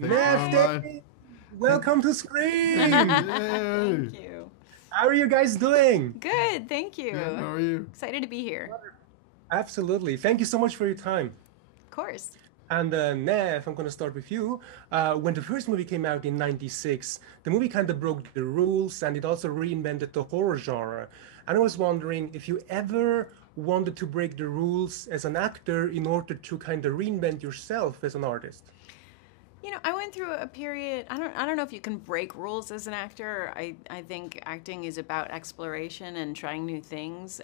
Thank you so much. Neve, welcome to Scream! Thank you. How are you guys doing? Good, thank you. Good, how are you? Excited to be here. Absolutely. Thank you so much for your time. Of course. And Neve, I'm going to start with you. When the first movie came out in '96, the movie kind of broke the rules and it also reinvented the horror genre. And I was wondering if you ever wanted to break the rules as an actor in order to kind of reinvent yourself as an artist. You know, I went through a period. I don't know if you can break rules as an actor. I think acting is about exploration and trying new things.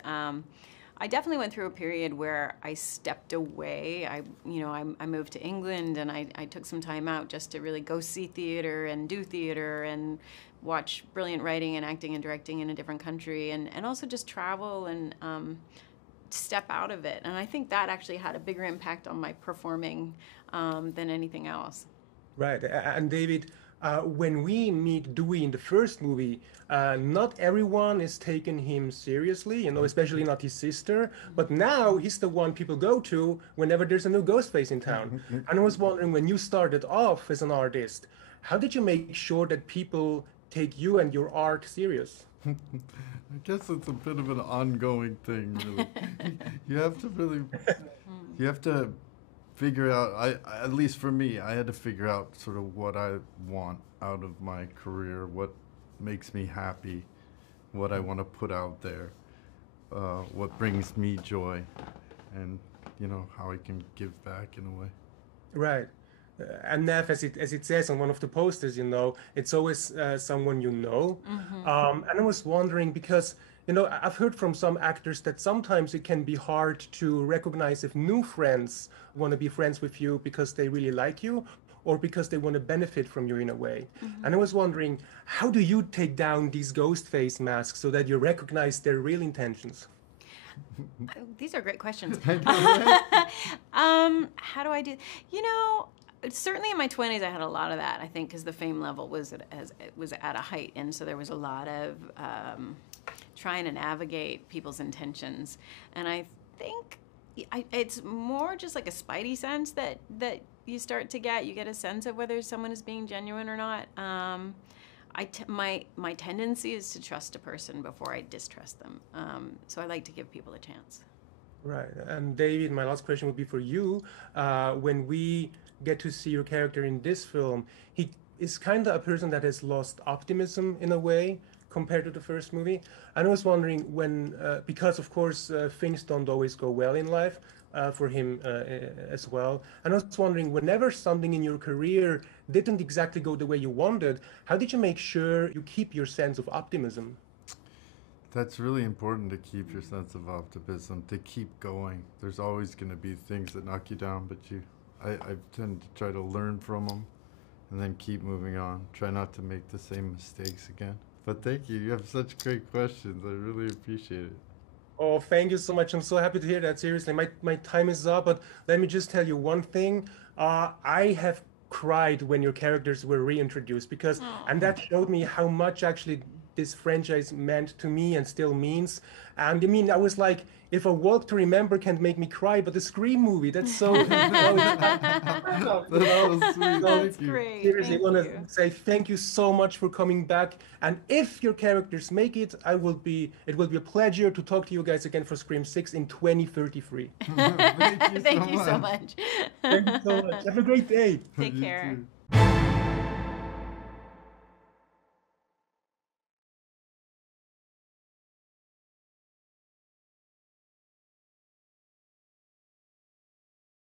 I definitely went through a period where I stepped away. I moved to England and I took some time out just to really go see theater and do theater and watch brilliant writing and acting and directing in a different country and also just travel and step out of it. And I think that actually had a bigger impact on my performing than anything else. Right. And David, when we meet Dewey in the first movie, not everyone is taking him seriously, especially not his sister. But now he's the one people go to whenever there's a new Ghostface in town. And I was wondering, when you started off as an artist, how did you make sure that people take you and your art serious? I guess it's a bit of an ongoing thing, really. You have to really, you have to figure out, at least for me, I had to figure out sort of what I want out of my career, what makes me happy, what I want to put out there, what brings me joy, and, how I can give back in a way. Right. And Neve, as it says on one of the posters, it's always someone you know. And I was wondering because, I've heard from some actors that sometimes it can be hard to recognize if new friends want to be friends with you because they really like you or because they want to benefit from you in a way. And I was wondering, how do you take down these ghost face masks so that you recognize their real intentions? These are great questions. How do I do? Certainly in my 20s, I had a lot of that, I think, because the fame level was at a height. And so there was a lot of trying to navigate people's intentions. And I think it's more just like a spidey sense that you start to get. You get a sense of whether someone is being genuine or not. My tendency is to trust a person before I distrust them. So I like to give people a chance. Right. And David, my last question would be for you. When we get to see your character in this film, he is kind of a person that has lost optimism in a way compared to the first movie. And I was wondering because of course things don't always go well in life for him as well. And I was wondering, whenever something in your career didn't exactly go the way you wanted, how did you make sure you keep your sense of optimism? That's really important, to keep your sense of optimism, to keep going. There's always going to be things that knock you down, but I tend to try to learn from them and then keep moving on. Try not to make the same mistakes again. But thank you. You have such great questions. I really appreciate it. Oh, thank you so much. I'm so happy to hear that. Seriously, my time is up, but let me just tell you one thing. I have cried when your characters were reintroduced and that showed me how much actually this franchise meant to me and still means. And I mean, I was like, if a Walk to Remember can make me cry, but the Scream movie, that's so... That was sweet. That's Thank you. great. Seriously, I Thank want you. to say thank you so much for coming back. And if your characters make it, it will be a pleasure to talk to you guys again for Scream 6 in 2033. Thank you Thank so you so much. much. Thank you so much. Have a great day. Take You care. too.